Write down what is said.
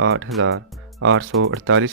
8,848